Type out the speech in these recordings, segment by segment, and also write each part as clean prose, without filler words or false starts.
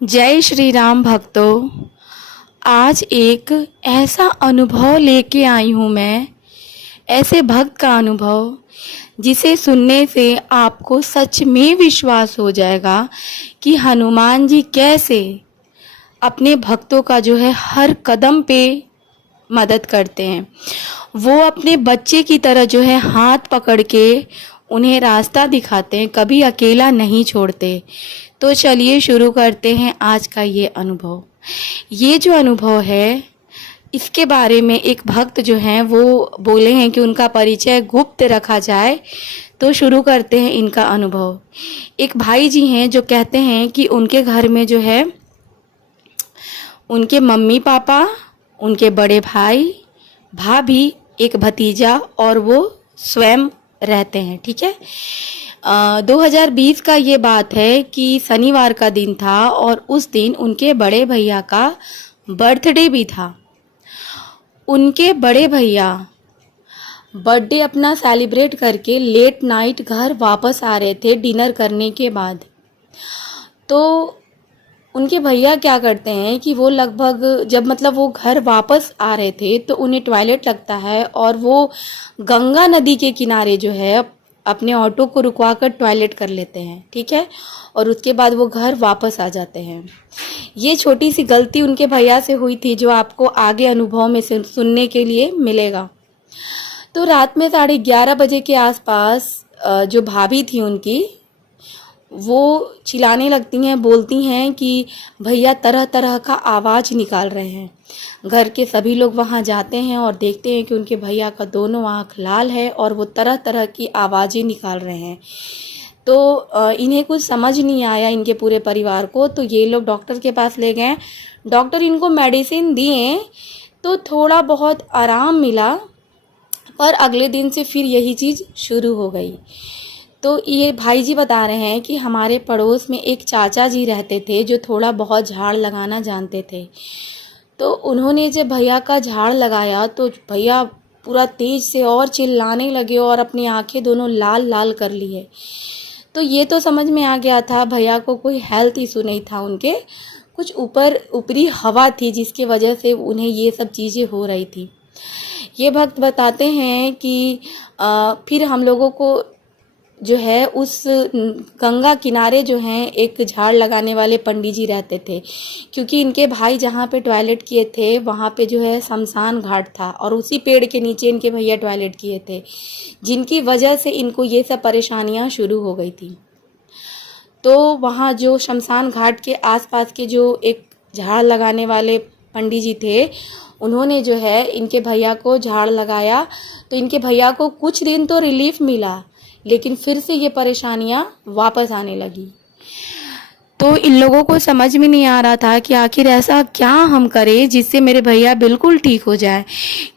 जय श्री राम भक्तों। आज एक ऐसा अनुभव लेके आई हूँ मैं, ऐसे भक्त का अनुभव जिसे सुनने से आपको सच में विश्वास हो जाएगा कि हनुमान जी कैसे अपने भक्तों का जो है हर कदम पे मदद करते हैं। वो अपने बच्चे की तरह जो है हाथ पकड़ के उन्हें रास्ता दिखाते हैं, कभी अकेला नहीं छोड़ते। तो चलिए शुरू करते हैं आज का ये अनुभव। ये जो अनुभव है इसके बारे में एक भक्त जो हैं वो बोले हैं कि उनका परिचय गुप्त रखा जाए। तो शुरू करते हैं इनका अनुभव। एक भाई जी हैं जो कहते हैं कि उनके घर में जो है उनके मम्मी पापा, उनके बड़े भाई, भाभी, एक भतीजा और वो स्वयं रहते हैं। ठीक है। 2020 का ये बात है कि शनिवार का दिन था और उस दिन उनके बड़े भैया का बर्थडे भी था। उनके बड़े भैया बर्थडे अपना सेलिब्रेट करके लेट नाइट घर वापस आ रहे थे डिनर करने के बाद। तो उनके भैया क्या करते हैं कि वो लगभग जब वो घर वापस आ रहे थे तो उन्हें टॉयलेट लगता है और वो गंगा नदी के किनारे जो है अपने ऑटो को रुकवा कर टॉयलेट कर लेते हैं। ठीक है। और उसके बाद वो घर वापस आ जाते हैं। ये छोटी सी गलती उनके भैया से हुई थी जो आपको आगे अनुभव में सुनने के लिए मिलेगा। तो रात में 11:30 बजे के आसपास जो भाभी थी उनकी, वो चिल्लाने लगती हैं, बोलती हैं कि भैया तरह तरह का आवाज़ निकाल रहे हैं। घर के सभी लोग वहाँ जाते हैं और देखते हैं कि उनके भैया का दोनों आँख लाल है और वो तरह तरह की आवाज़ें निकाल रहे हैं। तो इन्हें कुछ समझ नहीं आया, इनके पूरे परिवार को। तो ये लोग डॉक्टर के पास ले गए। डॉक्टर इनको मेडिसिन दिए तो थोड़ा बहुत आराम मिला, पर अगले दिन से फिर यही चीज़ शुरू हो गई। तो ये भाई जी बता रहे हैं कि हमारे पड़ोस में एक चाचा जी रहते थे जो थोड़ा बहुत झाड़ लगाना जानते थे। तो उन्होंने जब भैया का झाड़ लगाया तो भैया पूरा तेज से और चिल्लाने लगे और अपनी आंखें दोनों लाल लाल कर ली है। तो ये तो समझ में आ गया था भैया को कोई हेल्थ इशू नहीं था, उनके कुछ ऊपरी हवा थी जिसकी वजह से उन्हें ये सब चीज़ें हो रही थी। ये भक्त बताते हैं कि फिर हम लोगों को जो है उस गंगा किनारे जो हैं एक झाड़ लगाने वाले पंडित जी रहते थे, क्योंकि इनके भाई जहाँ पे टॉयलेट किए थे वहाँ पे जो है शमशान घाट था और उसी पेड़ के नीचे इनके भैया टॉयलेट किए थे, जिनकी वजह से इनको ये सब परेशानियाँ शुरू हो गई थी। तो वहाँ जो शमशान घाट के आसपास के जो एक झाड़ लगाने वाले पंडित जी थे, उन्होंने जो है इनके भैया को झाड़ लगाया। तो इनके भैया को कुछ दिन तो रिलीफ मिला, लेकिन फिर से ये परेशानियां वापस आने लगी। तो इन लोगों को समझ में नहीं आ रहा था कि आखिर ऐसा क्या हम करें जिससे मेरे भैया बिल्कुल ठीक हो जाए,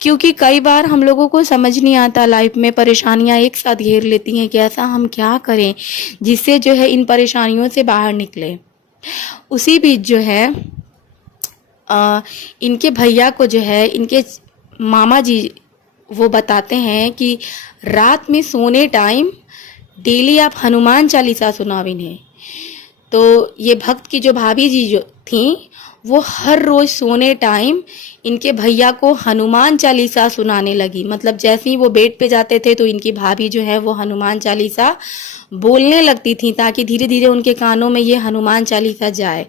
क्योंकि कई बार हम लोगों को समझ नहीं आता, लाइफ में परेशानियां एक साथ घेर लेती हैं कि ऐसा हम क्या करें जिससे जो है इन परेशानियों से बाहर निकले। उसी बीच जो है इनके भैया को जो है इनके मामा जी वो बताते हैं कि रात में सोने टाइम डेली आप हनुमान चालीसा सुनाओ इन्हें। तो ये भक्त की जो भाभी जी जो थी वो हर रोज़ सोने टाइम इनके भैया को हनुमान चालीसा सुनाने लगी। जैसे ही वो बेड पे जाते थे तो इनकी भाभी जो है वो हनुमान चालीसा बोलने लगती थी ताकि धीरे धीरे उनके कानों में ये हनुमान चालीसा जाए।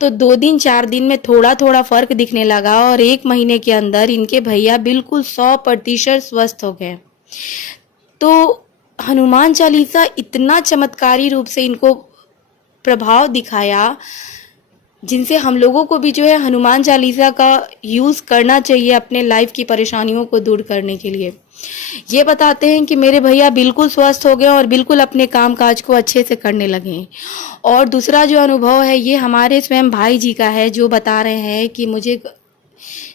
तो 2 दिन 4 दिन में थोड़ा थोड़ा फर्क दिखने लगा और 1 महीने के अंदर इनके भैया बिल्कुल 100% स्वस्थ हो गए। तो हनुमान चालीसा इतना चमत्कारी रूप से इनको प्रभाव दिखाया, जिनसे हम लोगों को भी जो है हनुमान चालीसा का यूज़ करना चाहिए अपने लाइफ की परेशानियों को दूर करने के लिए। ये बताते हैं कि मेरे भैया बिल्कुल स्वस्थ हो गए और बिल्कुल अपने काम काज को अच्छे से करने लगे। और दूसरा जो अनुभव है ये हमारे स्वयं भाई जी का है, जो बता रहे हैं कि मुझे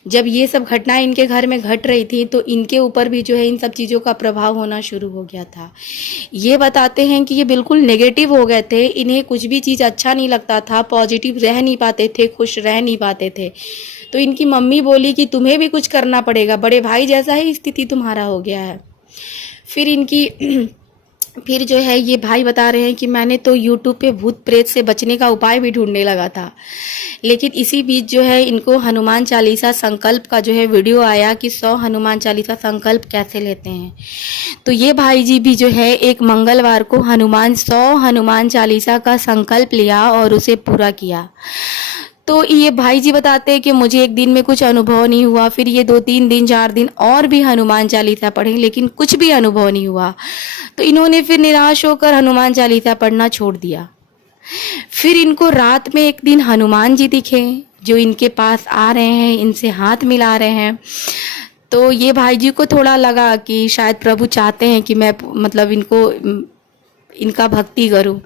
जब ये सब घटनाएं इनके घर में घट रही थी तो इनके ऊपर भी जो है इन सब चीज़ों का प्रभाव होना शुरू हो गया था। ये बताते हैं कि ये बिल्कुल नेगेटिव हो गए थे, इन्हें कुछ भी चीज़ अच्छा नहीं लगता था, पॉजिटिव रह नहीं पाते थे, खुश रह नहीं पाते थे। तो इनकी मम्मी बोली कि तुम्हें भी कुछ करना पड़ेगा, बड़े भाई जैसा ही स्थिति तुम्हारा हो गया है। फिर इनकी फिर जो है ये भाई बता रहे हैं कि मैंने तो यूट्यूब पे भूत प्रेत से बचने का उपाय भी ढूंढने लगा था, लेकिन इसी बीच जो है इनको हनुमान चालीसा संकल्प का जो है वीडियो आया कि 100 हनुमान चालीसा संकल्प कैसे लेते हैं। तो ये भाई जी भी जो है एक मंगलवार को 100 हनुमान चालीसा का संकल्प लिया और उसे पूरा किया। तो ये भाई जी बताते हैं कि मुझे एक दिन में कुछ अनुभव नहीं हुआ, फिर ये 2-3 दिन 4 दिन और भी हनुमान चालीसा पढ़े, लेकिन कुछ भी अनुभव नहीं हुआ। तो इन्होंने फिर निराश होकर हनुमान चालीसा पढ़ना छोड़ दिया। फिर इनको रात में एक दिन हनुमान जी दिखे जो इनके पास आ रहे हैं, इनसे हाथ मिला रहे हैं। तो ये भाई जी को थोड़ा लगा कि शायद प्रभु चाहते हैं कि मैं मतलब इनका भक्ति करूं।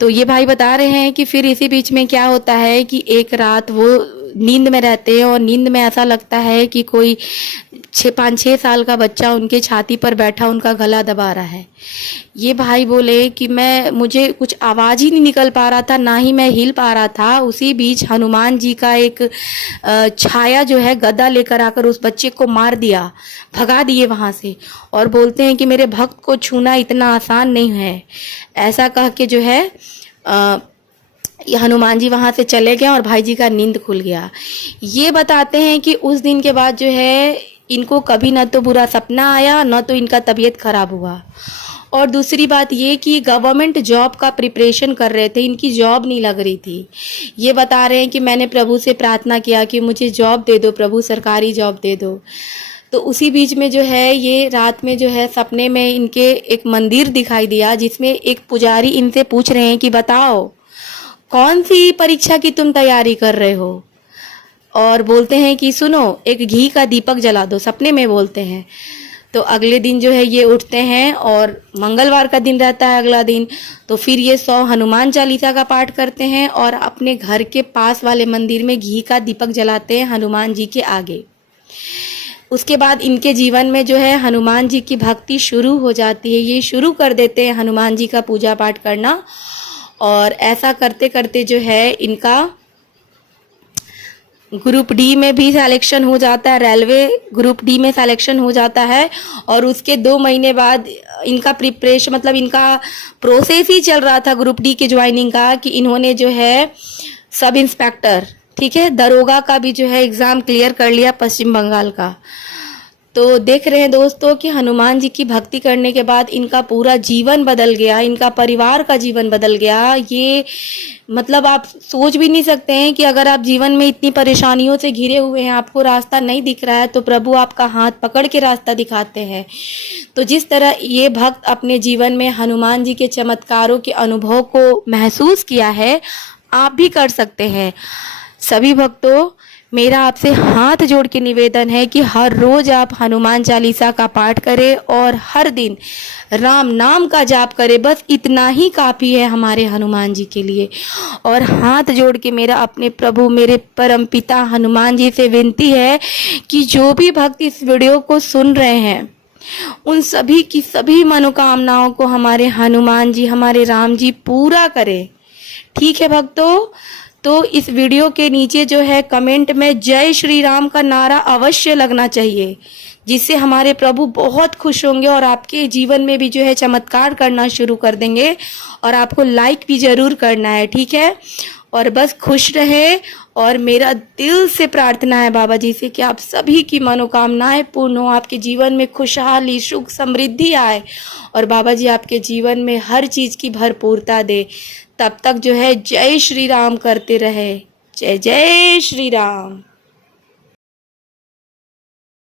तो ये भाई बता रहे हैं कि फिर इसी बीच में क्या होता है कि एक रात वो नींद में रहते हैं और नींद में ऐसा लगता है कि कोई 5-6 साल का बच्चा उनके छाती पर बैठा उनका गला दबा रहा है। ये भाई बोले कि मुझे कुछ आवाज़ ही नहीं निकल पा रहा था, ना ही मैं हिल पा रहा था। उसी बीच हनुमान जी का एक छाया जो है गदा लेकर आकर उस बच्चे को मार दिया, भगा दिए वहाँ से, और बोलते हैं कि मेरे भक्त को छूना इतना आसान नहीं है। ऐसा कह के जो है ये हनुमान जी वहाँ से चले गए और भाई जी का नींद खुल गया। ये बताते हैं कि उस दिन के बाद जो है इनको कभी ना तो बुरा सपना आया, ना तो इनका तबीयत खराब हुआ। और दूसरी बात ये कि गवर्नमेंट जॉब का प्रिपरेशन कर रहे थे, इनकी जॉब नहीं लग रही थी। ये बता रहे हैं कि मैंने प्रभु से प्रार्थना किया कि मुझे जॉब दे दो प्रभु, सरकारी जॉब दे दो। तो उसी बीच में जो है ये रात में जो है सपने में इनके एक मंदिर दिखाई दिया, जिसमें एक पुजारी इनसे पूछ रहे हैं कि बताओ कौन सी परीक्षा की तुम तैयारी कर रहे हो। और बोलते हैं कि सुनो एक घी का दीपक जला दो, सपने में बोलते हैं। तो अगले दिन जो है ये उठते हैं और मंगलवार का दिन रहता है अगला दिन, तो फिर ये 100 हनुमान चालीसा का पाठ करते हैं और अपने घर के पास वाले मंदिर में घी का दीपक जलाते हैं हनुमान जी के आगे। उसके बाद इनके जीवन में जो है हनुमान जी की भक्ति शुरू हो जाती है। ये शुरू कर देते हैं हनुमान जी का पूजा पाठ करना, और ऐसा करते करते जो है इनका ग्रुप डी में भी सिलेक्शन हो जाता है, रेलवे ग्रुप डी में सिलेक्शन हो जाता है। और उसके 2 महीने बाद इनका प्रिपरेशन मतलब इनका प्रोसेस ही चल रहा था ग्रुप डी के ज्वाइनिंग का, कि इन्होंने जो है सब इंस्पेक्टर, ठीक है, दरोगा का भी जो है एग्ज़ाम क्लियर कर लिया पश्चिम बंगाल का। तो देख रहे हैं दोस्तों कि हनुमान जी की भक्ति करने के बाद इनका पूरा जीवन बदल गया, इनका परिवार का जीवन बदल गया। ये मतलब आप सोच भी नहीं सकते हैं कि अगर आप जीवन में इतनी परेशानियों से घिरे हुए हैं, आपको रास्ता नहीं दिख रहा है, तो प्रभु आपका हाथ पकड़ के रास्ता दिखाते हैं। तो जिस तरह ये भक्त अपने जीवन में हनुमान जी के चमत्कारों के अनुभव को महसूस किया है, आप भी कर सकते हैं। सभी भक्तों, मेरा आपसे हाथ जोड़ के निवेदन है कि हर रोज आप हनुमान चालीसा का पाठ करें और हर दिन राम नाम का जाप करें। बस इतना ही काफ़ी है हमारे हनुमान जी के लिए। और हाथ जोड़ के मेरा अपने प्रभु, मेरे परम पिता हनुमान जी से विनती है कि जो भी भक्त इस वीडियो को सुन रहे हैं, उन सभी की सभी मनोकामनाओं को हमारे हनुमान जी, हमारे राम जी पूरा करें। ठीक है भक्तों, तो इस वीडियो के नीचे जो है कमेंट में जय श्री राम का नारा अवश्य लगना चाहिए, जिससे हमारे प्रभु बहुत खुश होंगे और आपके जीवन में भी जो है चमत्कार करना शुरू कर देंगे। और आपको लाइक भी ज़रूर करना है, ठीक है। और बस खुश रहे, और मेरा दिल से प्रार्थना है बाबा जी से कि आप सभी की मनोकामनाएं पूर्ण हो, आपके जीवन में खुशहाली, सुख, समृद्धि आए, और बाबा जी आपके जीवन में हर चीज़ की भरपूरता दे। तब तक जो है जय श्री राम करते रहे। जय जय श्री राम।